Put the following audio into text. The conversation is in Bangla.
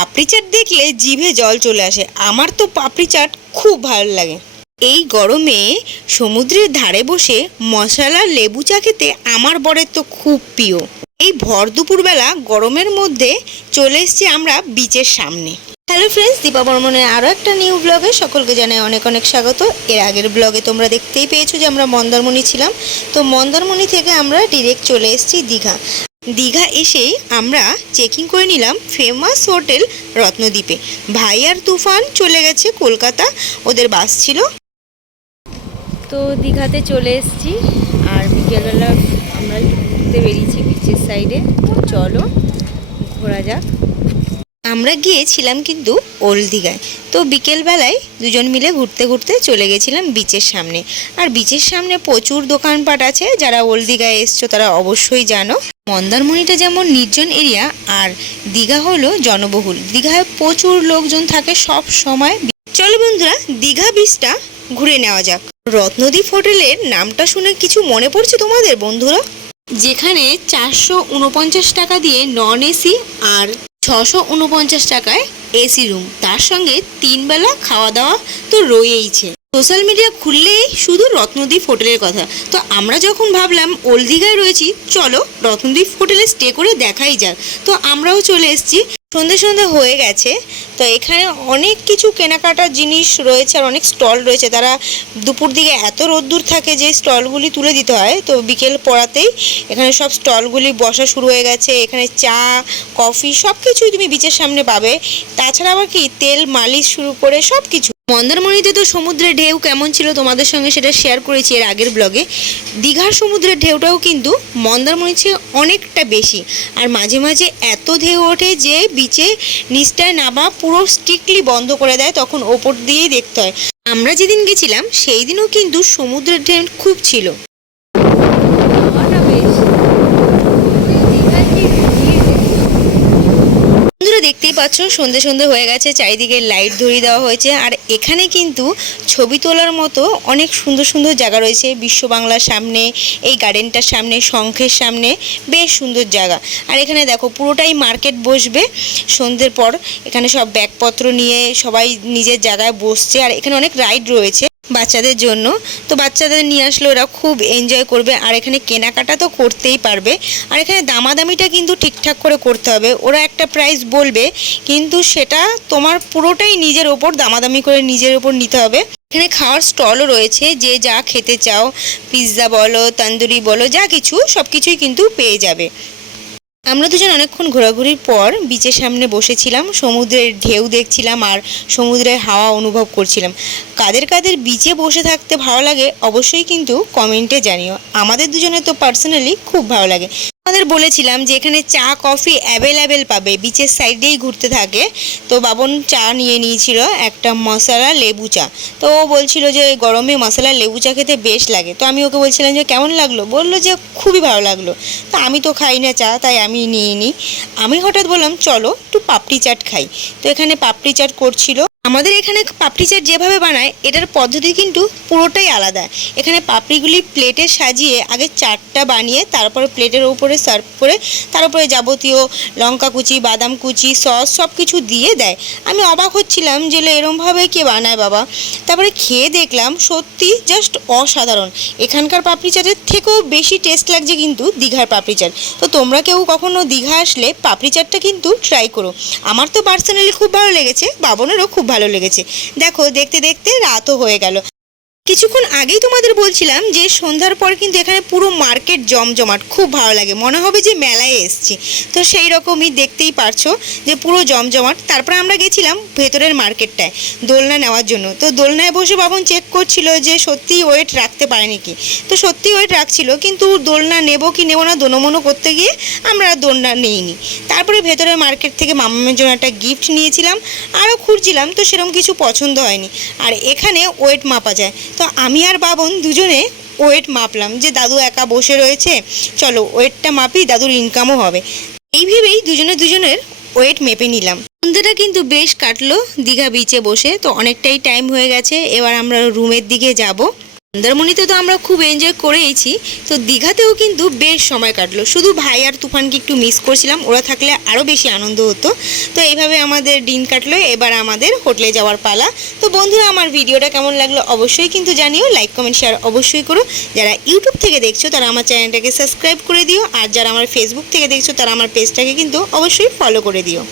পাপড়ি চাট দেখলে জিভে জল চলে আসে। আমার তো পাপড়ি চাট খুব ভালো লাগে। এই গরমে সমুদ্রের ধারে বসে মশলা লেবু চা খেতে আমার বরের তো খুব প্রিয়। এই ভর দুপুরবেলা গরমের মধ্যে চলে এসেছি আমরা বিচের সামনে। হ্যালো ফ্রেন্ডস, দীপা বর্মনের আরও একটা নিউ ব্লগে সকলকে জানাই অনেক অনেক স্বাগত। এর আগের ব্লগে তোমরা দেখতেই পেয়েছো যে আমরা মন্দারমণি ছিলাম। তো মন্দারমণি থেকে আমরা ডিরেক্ট চলে এসেছি দীঘা। দীঘা এসেই আমরা চেকিং করে নিলাম ফেমাস হোটেল রত্নদ্বীপে। ভাই আর তুফান চলে গেছে কলকাতা, ওদের বাস ছিল। তো দীঘাতে চলে এসেছি আর বিকেলবেলা আমরা ঘুরতে বেরিয়েছি বিচের সাইডে। চলো ঘোরা যাক। আমরা গিয়েছিলাম কিন্তু ওল্ড দীঘায়। তো বিকেলবেলায় দুজন মিলে ঘুরতে ঘুরতে চলে গেছিলাম বিচের সামনে। আর বিচের সামনে প্রচুর দোকানপাট আছে, যারা ওল্ড দীঘায় এসছো তারা অবশ্যই জানো। মন্দারমণিটা যেমন নির্জন এরিয়া, আর দীঘা হলো জনবহুল। দীঘায় প্রচুর লোকজন থাকে সব সময়। চলো বন্ধুরা, দীঘা বিচটা ঘুরে নেওয়া যাক। রত্নদ্বীপ হোটেলের নামটা শুনে কিছু মনে পড়ছে তোমাদের বন্ধুরা? যেখানে 449 টাকা দিয়ে নন এসি আর 649 টাকায় এসি রুম, তার সঙ্গে 3 বেলা খাওয়া দাওয়া তো রয়েইছে। সোশ্যাল মিডিয়া খুললেই শুধু রত্নদ্বীপ হোটেলের কথা। তো আমরা যখন ভাবলাম ওল্ড দীঘায় রয়েছি, চলো রত্নদ্বীপ হোটেলে স্টে করে দেখাই যাক। তো আমরাও চলে এসেছি। সন্ধে সন্ধে হয়ে গেছে। তো এখানে অনেক কিছু কেনাকাটার জিনিস রয়েছে আর অনেক স্টল রয়েছে। তারা দুপুর দিকে এত রোদ্দুর থাকে যে স্টলগুলি তুলে দিতে হয়। তো বিকেল পড়াতেই এখানে সব স্টলগুলি বসা শুরু হয়ে গেছে। এখানে চা, কফি সব কিছুই তুমি বিচের সামনে পাবে। তাছাড়া আবার কি তেল মালিশ শুরু করে সব কিছু। মন্দারমণিতে তো সমুদ্রের ঢেউ কেমন ছিল তোমাদের সঙ্গে সেটা শেয়ার করেছি এর আগের ব্লগে। দীঘার সমুদ্রের ঢেউটাও কিন্তু মন্দারমণির চেয়ে অনেকটা বেশি। আর মাঝে মাঝে এত ঢেউ ওঠে যে বিচে নিচটায় নামা পুরো স্ট্রিক্টলি বন্ধ করে দেয়, তখন ওপর দিয়েই দেখতে হয়। আমরা যেদিন গেছিলাম সেই দিনও কিন্তু সমুদ্রের ঢেউ খুব ছিল। দেখতেই পাচ্ছ সন্ধে সন্ধে হয়ে গেছে, চারিদিকে লাইট ধরিয়ে দেওয়া হয়েছে। আর এখানে কিন্তু ছবি তোলার মতো অনেক সুন্দর সুন্দর জায়গা রয়েছে। বিশ্ব বাংলার সামনে, এই গার্ডেনটার সামনে, শঙ্খের সামনে বেশ সুন্দর জায়গা। আর এখানে দেখো পুরোটাই মার্কেট বসবে সন্ধ্যের পর। এখানে সব ব্যাগপত্র নিয়ে সবাই নিজের জায়গায় বসছে। আর এখানে অনেক রাইড রয়েছে বাচ্চাদের জন্য। তো বাচ্চাদের নিয়ে আসলে ওরা খুব এনজয় করবে। আর এখানে কেনাকাটা তো করতেই পারবে। আর এখানে দামাদামিটা কিন্তু ঠিকঠাক করে করতে হবে। ওরা একটা প্রাইস বলবে, কিন্তু সেটা তোমার পুরোটাই নিজের ওপর দামাদামি করে নিজের ওপর নিতে হবে। এখানে খাওয়ার স্টলও রয়েছে, যে যা খেতে চাও, পিৎজা বলো, তন্দুরি বলো, যা কিছু সব কিছুই কিন্তু পেয়ে যাবে। আমরা দুজন অনেকক্ষণ ঘোরাঘুরির পর বিচের সামনে বসেছিলাম, সমুদ্রের ঢেউ দেখছিলাম আর সমুদ্রের হাওয়া অনুভব করছিলাম। কাদের কাদের বিচে বসে থাকতে ভালো লাগে অবশ্যই কিন্তু কমেন্টে জানিও। আমাদের দুজনের তো পার্সোনালি খুব ভালো লাগে। আমাদের বলেছিলাম যে এখানে চা কফি অ্যাভেলেবেল পাবে, বিচের সাইডেই ঘুরতে থাকে। তো বাবন চা নিয়ে নিয়েছিল একটা মশলা লেবু চা। তো ও বলছিল যে গরমে মশলা লেবু চা খেতে বেশ লাগে। তো আমি ওকে বলছিলাম যে কেমন লাগলো, বললো যে খুবই ভালো লাগলো। তা আমি তো খাই না চা, তাই আমি নিয়ে নিই। আমি হঠাৎ বললাম চলো একটু পাপড়ি চাট খাই। তো এখানে পাপড়ি চাট করছিল। আমাদের এখানে পাপড়ি চাট যেভাবে বানায় এটার পদ্ধতি কিন্তু পুরোটাই আলাদা। এখানে পাপড়িগুলি প্লেটে সাজিয়ে আগে চাটটা বানিয়ে তারপরে প্লেটের উপরে সার্ভ করে তার উপরে যাবতীয় লঙ্কা কুচি, বাদাম কুচি, সস সব কিছু দিয়ে দেয়। আমি অবাক হচ্ছিলাম যে এরমভাবে কে বানায় বাবা। তারপরে খেয়ে দেখলাম সত্যি জাস্ট অসাধারণ। এখানকার পাপড়ি চাটের থেকেও বেশি টেস্ট লাগছে কিন্তু দীঘার পাপড়ি চাট। তো তোমরা কেউ কখনো দীঘা আসলে পাপড়ি চাটটা কিন্তু ট্রাই করো। আমার তো পার্সোনালি খুব ভালো লেগেছে, বাবনেরও খুব ভালো লেগেছে। দেখো দেখতে দেখতে রাতও হয়ে গেল। কিছুক্ষণ আগেই তোমাদের বলছিলাম যে সন্ধ্যার পর কিন্তু এখানে পুরো মার্কেট জমজমাট, খুব ভালো লাগে, মনে হবে যে মেলায় এসছি। তো সেই রকমই দেখতেই পারছো যে পুরো জমজমাট। তারপর আমরা গেছিলাম ভেতরের মার্কেটটায় দোলনা নেওয়ার জন্য। তো দোলনায় বসে বাবন চেক করছিল যে সত্যি ওয়েট রাখতে পারে নাকি। তো সত্যি ওয়েট রাখছিল, কিন্তু দোলনা নেবো কি নেবো না দোনোমনো করতে গিয়ে আমরা দোলনা নিইনি। তারপরে ভেতরের মার্কেট থেকে মামামের জন্য একটা গিফট নিয়েছিলাম। আরও খুঁজছিলাম তো সেরকম কিছু পছন্দ হয়নি। আর এখানে ওয়েট মাপা যায়। তো আমি আর বাবন দুজনে ওয়েট মাপলাম যে দাদু একা বসে রয়েছে, চলো ওয়েটটা মাপি, দাদুর ইনকামও হবে। এই ভেবেই দুজনের ওয়েট মেপে নিলাম। সন্ধ্যাটা কিন্তু বেশ কাটলো দীঘা বিচে বসে। তো অনেকটাই টাইম হয়ে গেছে, এবার আমরা রুমের দিকে যাব। মন্দারমণিতে তো আমরা খুব এনজয় করেইছি, তো দীঘাতেও কিন্তু বেশ সময় কাটলো। শুধু ভাই আর তুফানকে একটু মিস করছিলাম, ওরা থাকলে আরও বেশি আনন্দ হতো। তো এইভাবে আমাদের দিন কাটলো, এবার আমাদের হোটেলে যাওয়ার পালা। তো বন্ধুরা, আমার ভিডিওটা কেমন লাগলো অবশ্যই কিন্তু জানিও, লাইক কমেন্ট শেয়ার অবশ্যই করো। যারা ইউটিউব থেকে দেখছো তারা আমার চ্যানেলটাকে সাবস্ক্রাইব করে দিও, আর যারা আমার ফেসবুক থেকে দেখছো তারা আমার পেজটাকে কিন্তু অবশ্যই ফলো করে দিও।